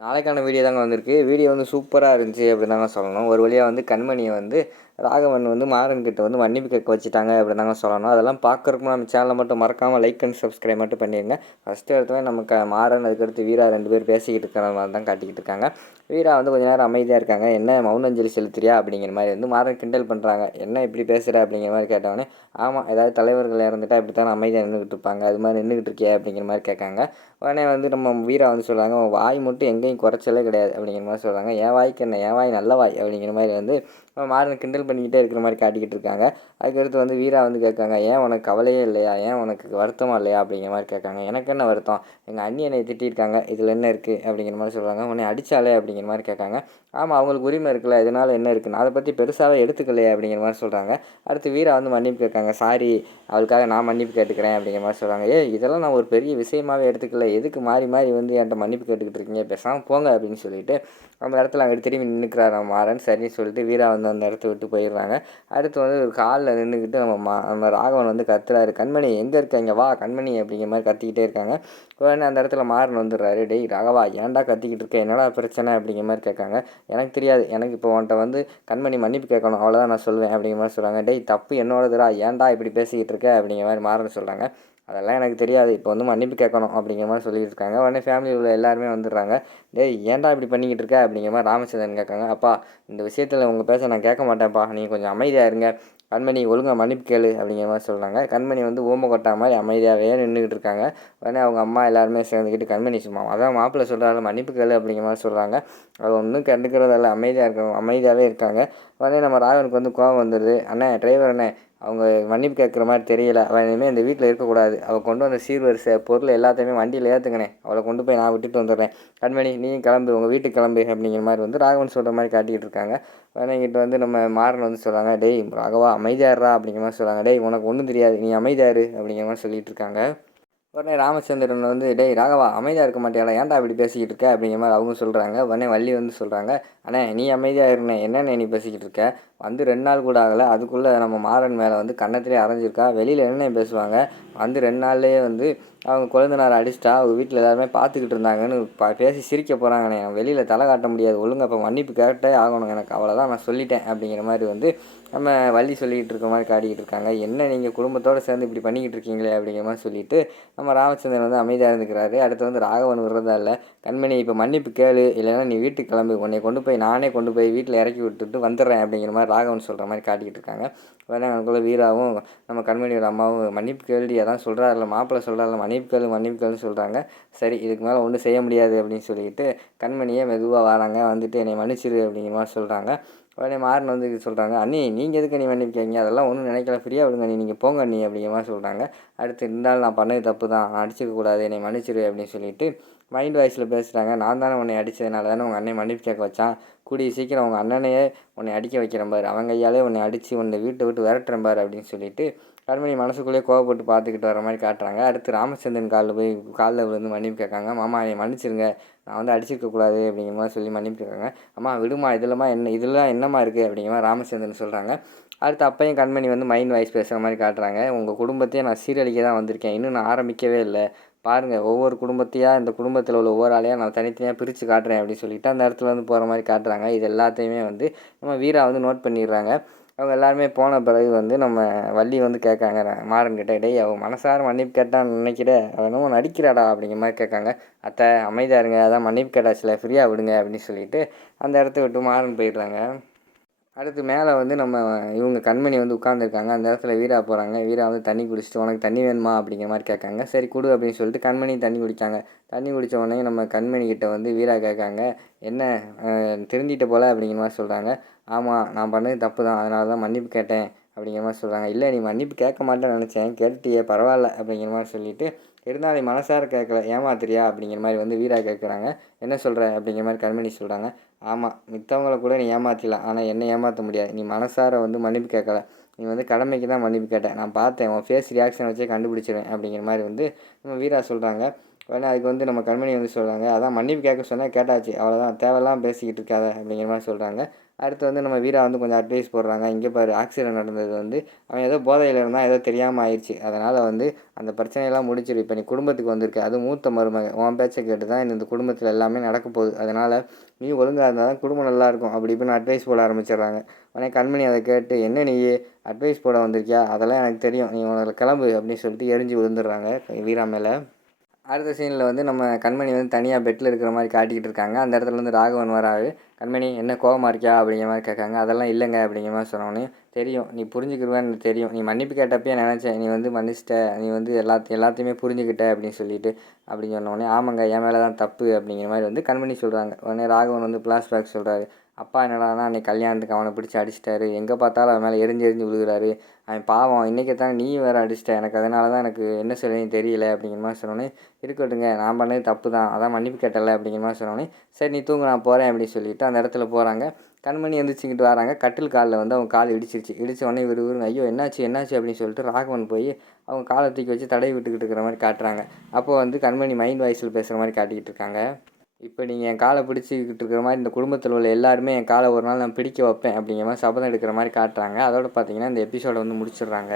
நாளைக்கான வீடியோ தாங்க வந்திருக்கு. வீடியோ வந்து சூப்பராக இருந்துச்சு அப்படின்னு தாங்க சொல்லணும். ஒரு வழியாக வந்து கண்மணியை வந்து ராகவன் வந்து மாறன் கிட்ட வந்து மன்னிப்பு கேட்க வச்சுட்டாங்க அப்படின்னு தாங்க சொல்லணும். அதெல்லாம் பார்க்குறக்கு நம்ம சேனலை மட்டும் மறக்காமல் லைக் அண்ட் சப்ஸ்கிரைப் மட்டும் பண்ணிடுங்க ஃபஸ்ட்டு எடுத்தவங்க நமக்கு மாறன் அதுக்கடுத்து வீரா ரெண்டு பேர் பேசிக்கிட்டு இருக்கிற மாதிரி தான் காட்டிக்கிட்டு இருக்காங்க. வீரா வந்து கொஞ்ச நேரம் அமைதியாக இருக்காங்க. என்ன மௌனஞ்சலி செலுத்துறியா அப்படிங்கிற மாதிரி வந்து மாறன் கிண்டல் பண்ணுறாங்க என்ன இப்படி பேசுகிற அப்படிங்கிற மாதிரி கேட்டவொடனே ஆமாம் ஏதாவது தலைவர்கள் இறந்துட்டா இப்படி தான் அமைதியாக நின்றுக்கிட்டு இருப்பாங்க. அது மாதிரி நின்றுக்கிட்டு இருக்கியா அப்படிங்கிற மாதிரி கேட்காங்க. உடனே வந்து நம்ம வீரா வந்து சொல்கிறாங்க வாய் மட்டும் எங்கேயும் குறைச்சலே கிடையாது அப்படிங்கிற மாதிரி சொல்கிறாங்க என் வாய்க்கு என்ன? என் வாய் நல்ல வாய் அப்படிங்கிற மாதிரி வந்து மாறன் கிண்டல் பண்ணிக்கிட்டே இருக்கிற மாதிரி காட்டிக்கிட்டு இருக்காங்க. அதுக்கடுத்து வந்து வீரா வந்து கேட்காங்க ஏன் உனக்கு கவலையே இல்லையா? ஏன் உனக்கு வருத்தமாக இல்லையா? அப்படிங்கிற மாதிரி கேட்காங்க. எனக்கு என்ன வருத்தம்? எங்கள் அண்ணி என்னை திட்டிருக்காங்க இதில் என்ன இருக்குது அப்படிங்கிற மாதிரி சொல்கிறாங்க உன்னை அடித்தாலே அப்படிங்கிற மாதிரி கேட்காங்க. ஆமாம் அவங்களுக்கு உரிமை இருக்குல்ல. இதனால் என்ன இருக்குது நான் அதை பற்றி பெருசாகவே எடுத்துக்கலையே அப்படிங்கிற மாதிரி சொல்கிறாங்க அடுத்து வீரா வந்து மன்னிப்பு கேட்காங்க. சாரி அவளுக்காக நான் மன்னிப்பு கேட்டுக்கிறேன் அப்படிங்கிற மாதிரி சொல்கிறாங்க ஏ இதெல்லாம் நான் ஒரு பெரிய விஷயமாவே எடுத்துக்கல. எதுக்கு மாறி மாறி வந்து என்கிட்ட மன்னிப்பு கேட்டுக்கிட்டு இருக்கீங்க? பேசாமல் போங்க அப்படின்னு சொல்லிட்டு அந்த இடத்துல அங்கே திரும்பி நின்றுக்கிறார் மாறன். சரின்னு சொல்லிட்டு வீரா வந்து அந்த இடத்த விட்டு போயிடுறாங்க. அடுத்து வந்து ஒரு காலில் நின்றுக்கிட்டு நம்ம மா நம்ம ராகவன் வந்து கத்துறாரு. கண்மணி எங்கே இருக்காங்க வா கண்மணி அப்படிங்கிற மாதிரி கத்திக்கிட்டே இருக்காங்க. உடனே அந்த இடத்துல மாறன் வந்துடுறாரு. டேய் ராகவா ஏன்டா கத்திக்கிட்டு இருக்க? என்னடா பிரச்சனை? அப்படிங்கிற மாதிரி கேட்காங்க. எனக்கு தெரியாது. எனக்கு இப்போ உன்ட்ட வந்து கண்மணி மன்னிப்பு கேட்கணும். அவ்வளோதான் நான் சொல்லுவேன் அப்படிங்கிற மாதிரி சொல்கிறாங்க டேய் தப்பு என்னோடதுடா. ஏன்டா இப்படி பேசிக்கிட்டு இருக்க? அப்படிங்கிற மாதிரி மாறன் சொல்கிறாங்க அதெல்லாம் எனக்கு தெரியாது. இப்போ வந்து மன்னிப்பு கேட்கணும் அப்படிங்கிற மாதிரி சொல்லிட்டு இருக்காங்க உடனே ஃபேமிலியில் உள்ள எல்லாருமே வந்துடுறாங்க. டேய் ஏன்டா இப்படி பண்ணிக்கிட்டு இருக்க? அப்படிங்கிற மாதிரி ராமச்சந்திரன் கேட்காங்க. அப்பா இந்த விஷயத்தில் உங்கள் பேச நான் கேட்க மாட்டேன்ப்பா. நீங்கள் கொஞ்சம் அமைதியாக இருங்க. கண்மணி ஒழுங்காக மன்னிப்பு கேளு அப்படிங்கிற மாதிரி சொல்கிறாங்க கண்மணி வந்து ஓம கொட்டா மாதிரி அமைதியாகவே நின்றுக்கிட்டு இருக்காங்க. உடனே அவங்க அம்மா எல்லாருமே சேர்ந்துக்கிட்டு கண்மணி சும்மா அதான் மாப்பிள்ளை சொல்கிறாரு மன்னிப்பு கேளு அப்படிங்கிற மாதிரி சொல்கிறாங்க அது ஒன்றும் கண்டுக்கிறதில்ல அமைதியாக இருக்க அமைதியாகவே இருக்காங்க. உடனே நம்ம ராகவனுக்கு வந்து கோவம் வந்துடுது அண்ணே டிரைவர் அண்ணே அவங்க மன்னிப்பு கேட்குற மாதிரி தெரியல. அவள் இனிமேல் இந்த வீட்டில் இருக்கக்கூடாது. அவள் கொண்டு வந்த சீர்வரிசை பொருள் எல்லாத்தையுமே வண்டியில் ஏற்றுக்கினேன் அவளை கொண்டு போய் நான் விட்டுட்டு வந்துடுறேன். கண்மணி நீயும் கிளம்பு உங்கள் வீட்டுக்கு கிளம்பு அப்படிங்கிற மாதிரி வந்து ராகவன் சொல்கிற மாதிரி காட்டிக்கிட்டு இருக்காங்க. இங்கிட்ட வந்து நம்ம மாறன் வந்து சொல்கிறாங்க டேய் ராகவா அமைதியாடுறா அப்படிங்கிற மாதிரி சொல்கிறாங்க டேய் உனக்கு ஒன்றும் தெரியாது நீ அமைதியாரு அப்படிங்கிற மாதிரி சொல்லிட்டு இருக்காங்க. உடனே ராமச்சந்திரன் வந்து டேய் ராகவா அமைதியாக இருக்க மாட்டியாடா ஏன்டா இப்படி பேசிக்கிட்டு இருக்க? அப்படிங்கிற மாதிரி அவங்க சொல்கிறாங்க உடனே வள்ளி வந்து சொல்கிறாங்க அண்ணே நீ அமைதியாக இருந்தேன் என்னண்ணே நீ பேசிக்கிட்டு இருக்க வந்து ரெண்டு நாள் கூட ஆகலை. அதுக்குள்ளே நம்ம மாறன் மேலே வந்து கன்னத்திலே அரைஞ்சிருக்கா? வெளியில் என்ன பேசுவாங்க? வந்து ரெண்டு நாள்லேயே வந்து அவங்க குழந்தைனார் அடிச்சிட்டா? அவங்க வீட்டில் எல்லாருமே பார்த்துக்கிட்டு இருந்தாங்கன்னு பா பேசி சிரிக்க போகிறாங்கண்ணே வெளியில் தலை காட்ட முடியாது. ஒழுங்காக இப்போ மன்னிப்பு கேட்டே ஆகணும். எனக்கு அவ்வளோதான் நான் சொல்லிட்டேன் அப்படிங்கிற மாதிரி வந்து நம்ம வள்ளி சொல்லிக்கிட்டு இருக்க மாதிரி காட்டிக்கிட்டு இருக்காங்க. என்ன நீங்கள் குடும்பத்தோடு சேர்ந்து இப்படி பண்ணிக்கிட்டு இருக்கீங்களே அப்படிங்கிற மாதிரி சொல்லிட்டு நம்ம ராமச்சந்திரன் வந்து அமைதியாக இருந்துக்கிறாரு. அடுத்து வந்து ராகவன் விடுறதா இல்லை. கண்மணி இப்போ மன்னிப்பு கேளு. இல்லைன்னா நீ வீட்டுக்கு கிளம்பி. உன்னை கொண்டு போய் நானே கொண்டு போய் வீட்டில் இறக்கி விட்டுட்டு வந்துடுறேன் அப்படிங்கிற மாதிரி ராகவன் சொல்கிற மாதிரி காட்டிக்கிட்டு இருக்காங்க. உடனே அதுக்குள்ளே வீராவும் நம்ம கண்மணியோட அம்மாவும் மன்னிப்பு கேள்வி அதான் சொல்கிறாருல மாப்பிள்ளை சொல்கிறாருல மன்னிப்பு கேள்வி மன்னிப்பு கேளுன்னு சொல்கிறாங்க சரி இதுக்கு மேலே ஒன்றும் செய்ய முடியாது அப்படின்னு சொல்லிட்டு கண்மணியே மெதுவாக வராங்க. வந்துட்டு என்னை மன்னிச்சிரு அப்படிங்கிற மாதிரி சொல்கிறாங்க உடனே மாறன் வந்து சொல்கிறாங்க அண்ணி நீங்கள் எதுக்கு நீ மன்னிப்பு அதெல்லாம் ஒன்றும் நினைக்கல. ஃப்ரீயாக விடுங்க நீ நீங்கள் போங்க நீ அப்படிங்கிற மாதிரி சொல்கிறாங்க அடுத்து இருந்தாலும் நான் பண்ணது தப்பு தான். நான் அடிச்சிக்கக்கூடாது என்னை மன்னிச்சிரு அப்படின்னு சொல்லிட்டு மைண்ட் வாய்ஸில் பேசுகிறாங்க நான் தானே உன்னை அடித்ததுனால தானே உங்கள் அண்ணன் மன்னிப்பு கேட்க வச்சான். கூடிய சீக்கிரம் உங்கள் அண்ணனையே உன்னை அடிக்க வைக்கிறேன் பாரு. அவங்க கையாலே உன்னை அடித்து உன்னை வீட்டை விட்டு விரட்டுறேன் பாரு அப்படின்னு சொல்லிட்டு கண்மணி மனசுக்குள்ளேயே கோவப்பட்டு பார்த்துக்கிட்டு வர மாதிரி காட்டுறாங்க. அடுத்து ராமச்சந்திரன் காலில் போய் காலில் விழுந்து மன்னிப்பு கேட்காங்க. மாமா என்னை மன்னிச்சிருங்க. நான் வந்து அடிச்சிருக்கக்கூடாது அப்படிங்கிற மாதிரி சொல்லி மன்னிப்பு கேட்காங்க. அம்மா விடுமா இதில்மா என்ன இதெல்லாம் என்னம்மா இருக்குது அப்படிங்கிற மாதிரி ராமச்சந்திரன் சொல்கிறாங்க அடுத்து அப்பையும் கண்மணி வந்து மைண்ட் வாய்ஸ் பேசுகிற மாதிரி காட்டுறாங்க. உங்கள் குடும்பத்தையே நான் சீரழிக்க தான் வந்திருக்கேன். இன்னும் நான் ஆரம்பிக்கவே இல்லை. பாருங்கள் ஒவ்வொரு குடும்பத்தையாக இந்த குடும்பத்தில் உள்ள ஒவ்வொரு ஆளையாக நான் தனித்தனியாக பிரித்து காட்டுறேன் அப்படின்னு சொல்லிட்டு அந்த இடத்துல வந்து போகிற மாதிரி காட்டுறாங்க. இது எல்லாத்தையுமே வந்து நம்ம வீரா வந்து நோட் பண்ணிடுறாங்க. அவங்க எல்லாருமே போன பிறகு வந்து நம்ம வள்ளி வந்து கேட்காங்க மாறன் கிட்ட டேய் அவன் மனசார மன்னிப்பு கேட்டான்னு நினைக்கிற அவன் என்னமோ நடிக்கிறாடா? அப்படிங்கிற மாதிரி கேட்காங்க. அத்தை அமைதியாக இருங்க அதான் மன்னிப்பு சில ஃப்ரீயாக விடுங்க அப்படின்னு சொல்லிட்டு அந்த இடத்த விட்டு மாறன் போயிடுறாங்க. அடுத்து மேலே வந்து நம்ம இவங்க கண்மணி வந்து உட்காந்துருக்காங்க அந்த இடத்துல வீரா போகிறாங்க வீரா வந்து தண்ணி குடிச்சிட்டு உனக்கு தண்ணி வேணுமா? அப்படிங்கிற மாதிரி கேட்காங்க. சரி கொடு அப்படின்னு சொல்லிட்டு கண்மணி தண்ணி குடிக்காங்க தண்ணி குடித்த உடனே நம்ம கண்மணி கிட்ட வந்து வீரா கேட்காங்க என்ன திருந்திட்ட போல? அப்படிங்கிற மாதிரி சொல்கிறாங்க ஆமாம் நான் பண்ணது தப்பு தான். அதனால தான் மன்னிப்பு கேட்டேன். அப்படிங்கிற மாதிரி சொல்கிறாங்க இல்லை நீ மன்னிப்பு கேட்க மாட்டேன்னு நினச்சேன். கேட்டுட்டியே பரவாயில்ல அப்படிங்கிற மாதிரி சொல்லிவிட்டு இருந்தாலும் நீ மனசார கேட்கல ஏமாத்துறியா அப்படிங்கிற மாதிரி வந்து வீரா கேட்குறாங்க. என்ன சொல்கிற அப்படிங்கிற மாதிரி கண்மணி சொல்கிறாங்க ஆமாம் மித்தவங்களை கூட நீ ஏமாற்றிடலாம் ஆனால் என்னை ஏமாற்ற முடியாது. நீ மனசார வந்து மன்னிப்பு கேட்கல. நீ வந்து கடமைக்கு தான் மன்னிப்பு கேட்டேன் நான் பார்த்தேன். உன் ஃபேஸ் ரியாக்ஷன் வச்சே கண்டுபிடிச்சிருவேன் அப்படிங்கிற மாதிரி வந்து நம்ம வீரா சொல்கிறாங்க உடனே அதுக்கு வந்து நம்ம கண்மணி வந்து சொல்கிறாங்க அதான் மன்னிப்பு கேட்க சொன்னால் கேட்டாச்சு. அவ்வளோதான் தேவையெல்லாம் பேசிக்கிட்டு இருக்காத அப்படிங்கிற மாதிரி சொல்கிறாங்க அடுத்து வந்து நம்ம வீரா வந்து கொஞ்சம் அட்வைஸ் போடுறாங்க. இங்கே பாரு ஆக்சிடென்ட் நடந்தது வந்து அவன் ஏதோ போதையில் இருந்தால் ஏதோ தெரியாமல் ஆயிடுச்சு அதனால் வந்து அந்த பிரச்சனையெல்லாம் முடிச்சிரு இப்போ நீ குடும்பத்துக்கு வந்திருக்க. அது மூத்த மருமக உன் பேச்சை கேட்டு தான் இந்த குடும்பத்தில் எல்லாமே நடக்க போகுது. அதனால் நீ ஒழுங்காக இருந்தால் தான் குடும்பம் நல்லாயிருக்கும் அப்படி இப்படின்னு அட்வைஸ் போட ஆரம்பிச்சிடுறாங்க. உடனே கண்மணி அதை கேட்டு என்ன நீ அட்வைஸ் போட வந்திருக்கியா? அதெல்லாம் எனக்கு தெரியும். நீ உனக்கு கிளம்பு அப்படின்னு சொல்லிட்டு எரிஞ்சு விழுந்துடுறாங்க வீரா மேலே. அடுத்த சீனில் வந்து நம்ம கண்மணி வந்து தனியாக பெட்டில் இருக்கிற மாதிரி காட்டிக்கிட்டு இருக்காங்க. அந்த இடத்துல வந்து ராகவன் வராரு. கண்மணி என்ன கோபமாக இருக்கியா? அப்படிங்கிற மாதிரி கேட்காங்க. அதெல்லாம் இல்லைங்க அப்படிங்கிற மாதிரி சொன்னோன்னே தெரியும். நீ புரிஞ்சுக்கிடுவேன்னு தெரியும். நீ மன்னிப்பு கேட்டப்பயே நினச்சேன். நீ வந்து மன்னிச்சிட்ட. நீ வந்து எல்லாத்தையும் எல்லாத்தையுமே புரிஞ்சுக்கிட்ட அப்படின்னு சொல்லிட்டு அப்படின்னு சொன்னோடனே ஆமாங்க என் மேலே தான் தப்பு அப்படிங்கிற மாதிரி வந்து கண்மணி சொல்கிறாங்க உடனே ராகவன் வந்து ஃப்ளாஷ்பேக் சொல்கிறாரு அப்பா என்னடானா அன்றைக்கி கல்யாணத்துக்கு அவனை பிடிச்சி அடிச்சிட்டாரு. எங்கே பார்த்தாலும் அவன் மேலே எரிஞ்சு எரிஞ்சு விழுகிறாரு. அவன் பாவம் இன்றைக்கி தான் நீ வேறு அடிச்சிட்ட. எனக்கு அதனால தான் எனக்கு என்ன சொல்லுன்னு தெரியல அப்படிங்கிற மாதிரி சொன்னோன்னே இருக்கட்டுங்க நான் பண்ணது தப்பு தான் அதான் மன்னிப்பு கேட்டல அப்படிங்கிற மாதிரி சொன்னோன்னே சரி நீ தூங்க நான் போகிறேன் அப்படின்னு சொல்லிட்டு அந்த இடத்துல போகிறாங்க கண்மணி எந்திரிச்சிக்கிட்டு வராங்க. கட்டில் காலில் வந்து அவங்க கால் இடிச்சிருச்சு. இடித்த உடனே இவர் ஐயோ என்னாச்சு என்னாச்சு? அப்படின்னு சொல்லிட்டு ராகவன் போய் அவங்க காலை தூக்கி வச்சு தடவி விட்டுக்கிட்டு இருக்கிற மாதிரி காட்டுறாங்க. அப்போ வந்து கண்மணி மைண்ட் வாய்ஸில் பேசுகிற மாதிரி காட்டிக்கிட்டு இருக்காங்க. இப்போ நீங்கள் என் காலை பிடிச்சிக்கிட்டு இருக்கிற மாதிரி இந்த குடும்பத்தில் உள்ள எல்லாருமே என் காலை ஒரு நாள் நான் பிடிக்க வைப்பேன் அப்படிங்கிற மாதிரி சபதம் எடுக்கிற மாதிரி காட்டுறாங்க. அதோட பார்த்தீங்கன்னா இந்த எபிசோடை வந்து முடிச்சிடுறாங்க.